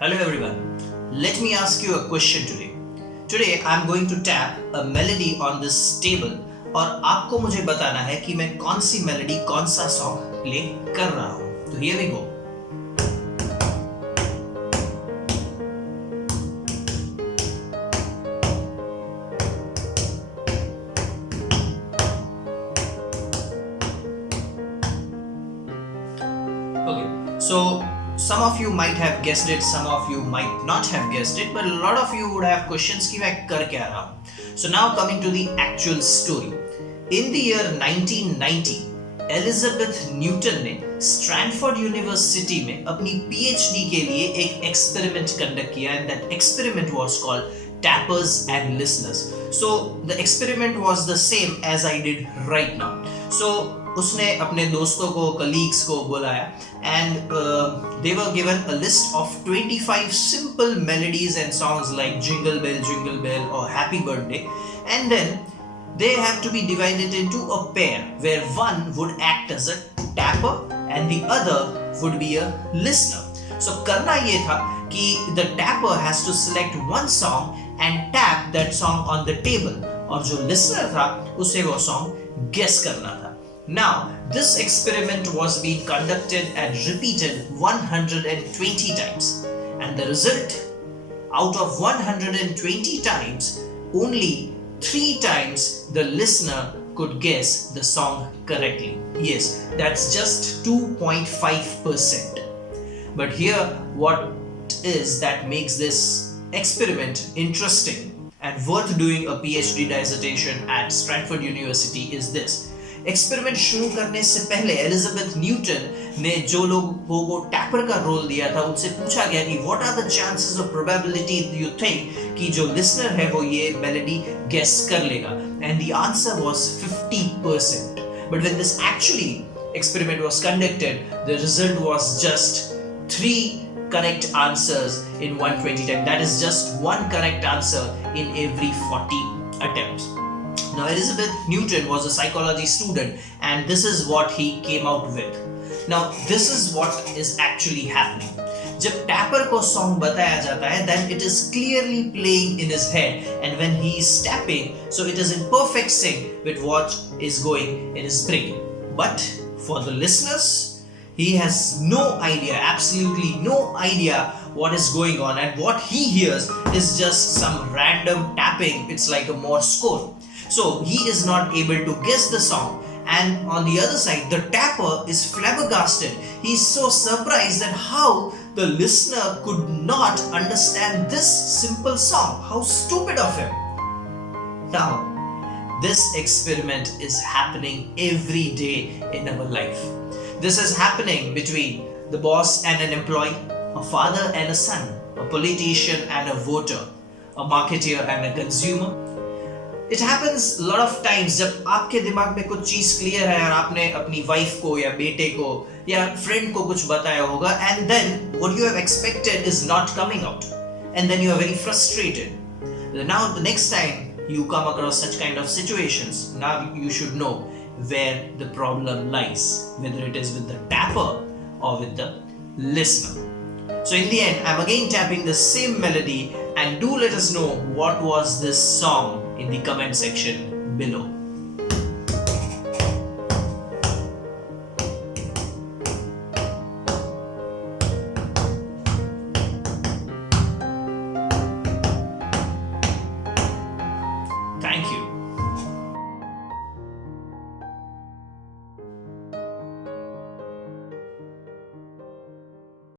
Hello everyone, let me ask you a question today. Today I am going to tap a melody on this table और आपको मुझे बताना है कि मैं कौन सी मेलोडी कौन सा सॉन्ग प्ले कर रहा हूँ. तो here we go. Okay, so some of you might have guessed it, some of you might not have guessed it, but a lot of you would have questions कि मैं कर क्या रहा हूँ. So now coming to the actual story. In the year 1990, Elizabeth Newton ने Stanford university में अपनी PhD के लिए एक एक्सपेरिमेंट कंडक्ट किया and that experiment was called tappers and listeners. So the experiment was the same as I did right now. So उसने अपने दोस्तों को, colleagues को बुलाया and they were given a list of 25 simple melodies and songs like Jingle Bell or Happy Birthday, and then they have to be divided into a pair where one would act as a tapper and the other would be a listener. So करना ये था कि the tapper has to select one song and tap that song on the table और जो listener था उसे वो song guess करना था. Now, this experiment was being conducted and repeated 120 times. And the result, out of 120 times, only 3 times the listener could guess the song correctly. Yes, that's just 2.5%. But here, what is that makes this experiment interesting and worth doing a PhD dissertation at Stanford University is this. Experiment शुरू करने से पहले Elizabeth Newton ने जो लोगों को tapper का role दिया था उनसे पूछा गया कि what are the chances of probability you think कि जो लिसनर है वो ये मेलोडी गेस कर लेगा, and the answer was 50%. But when this actually experiment was conducted the result was just 3 correct answers in 120 times. That is just 1 correct answer in every 40 attempts. Now Elizabeth Newton was a psychology student and this is what he came out with. Now this is what is actually happening. जब tapper को song बताया जाता है then it is clearly playing in his head and when he is tapping so it is in perfect sync with what is going in his brain. But for the listeners, he has no idea, absolutely no idea what is going on, and what he hears is just some random tapping. It's like a Morse code. So he is not able to guess the song, and on the other side the tapper is flabbergasted. He's so surprised that how the listener could not understand this simple song. How stupid of him. Now this experiment is happening every day in our life. This is happening between the boss and an employee, a father and a son, a politician and a voter, a marketeer and a consumer. It happens a lot of times जब आपके दिमाग में कुछ चीज clear है और आपने अपनी वाइफ को या बेटे को या फ्रेंड को कुछ बताया होगा and then what you have expected is not coming out and then you are very frustrated. Now the next time you come across such kind of situations, now you should know where the problem lies, whether it is with the tapper or with the listener. So in the end, I'm again tapping the same melody, and do let us know what was this song in the comment section below.